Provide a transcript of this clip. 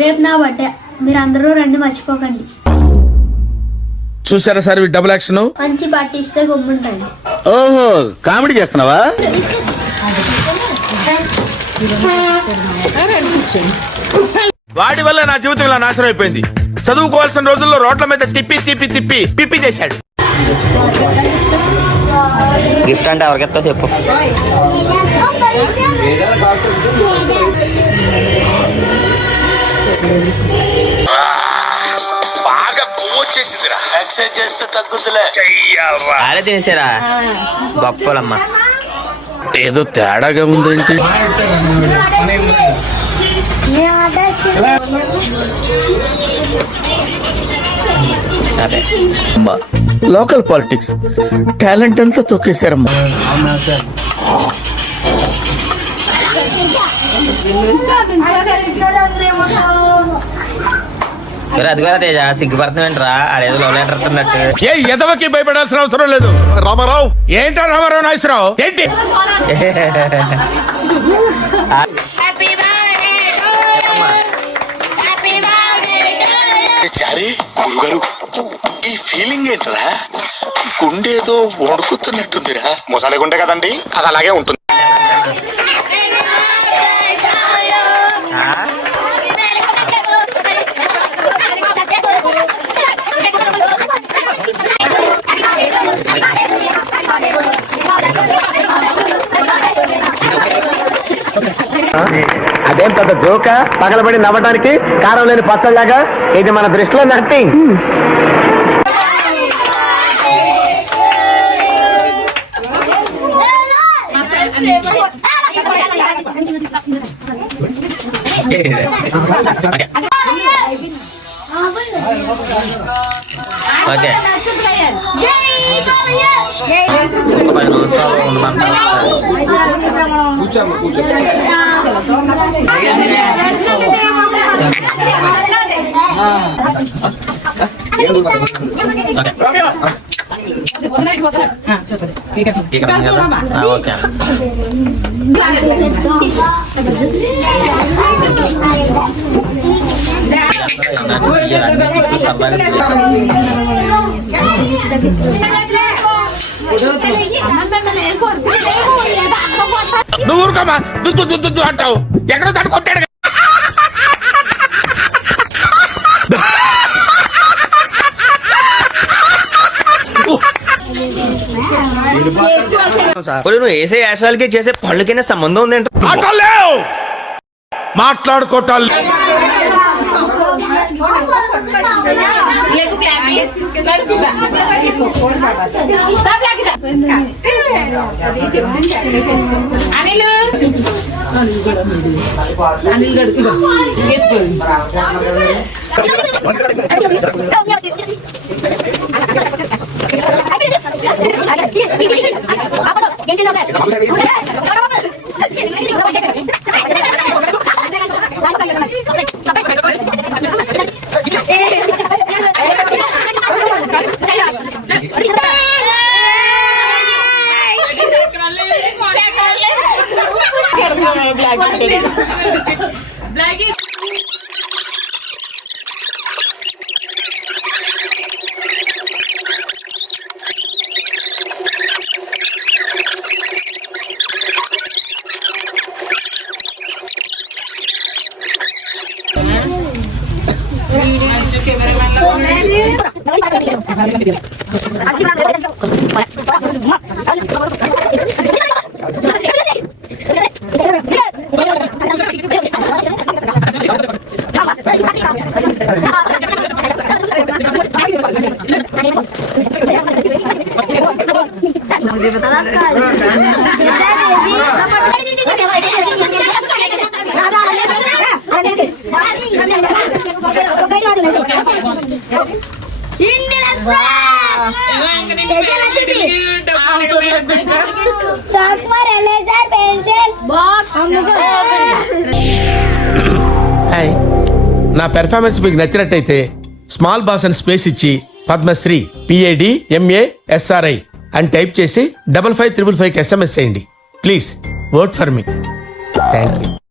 రేపు నా బర్త్డే, మీరు అందరూ రండి, మర్చిపోకండి. చూసారా సార్ డబుల్ యాక్షన్. మంచి పార్టీ ఇస్తే గమ్ముంటండి. ఓహో, కామెడీ చేస్తున్నావా? వాడి వల్ల నా జీవితం ఇలా నాశనం అయిపోయింది. చదువుకోవాల్సిన రోజుల్లో రోడ్ల మీద తిప్పి తిప్పి తిప్పి పిప్పి చేశాడు. గిఫ్ట్ అంటే ఎవరికెత్తా చెప్పు. బాగా కొవ్వు వచ్చేసిందిరా. ఎక్సర్సైజ్ చేస్తే తగ్గుతులే. అలా తినేసారా గొప్పలమ్మా. ఏదో తేడాగా ఉందేంటి? లోకల్ పాలిటిక్స్ టాలెంట్ అంతా తొక్కేశారమ్మా. అది కూడా తేజ సిగ్గుపడుతున్నాంటరా, అదేదో లవ్ లెటర్ అన్నట్టు. ఏ ఎదవకి భయపడాల్సిన అవసరం లేదు. రామారావు ఏంటో రామారావు నాగేశ్వరరావు ఏంటి? గురుగారు, ఈ ఫీలింగ్ ఏంట్రా? గుండేదో వణుకుతున్నట్టుందిరా. ముసలి గుండె కదండి, అది అలాగే ఉంటుంది. అదేం పెద్ద జోక, పగలబడి నవ్వడానికి కారం లేని పచ్చళ్ళలాగా. ఇది మన దృష్టిలో నథింగ్. ఓకే నువ్వు ఊరుకోమా, దుద్దు దుద్దు దుద్దు అంటావు. ఎక్కడో తను కొట్టాడు. నువ్వు వేసే యాశాలకి చేసే పళ్ళకైనా సంబంధం ఉందేంట. మాట్లాడలేవు, మాట్లాడుకోవటాలు. నా పెర్ఫార్మెన్స్ మీకు నచ్చినట్టయితే స్మాల్ బాస్ అని స్పేస్ ఇచ్చి పద్మశ్రీ PADMASRI అని టైప్ చేసి 5555 SMS చేయండి. Please vote for me. Thank you.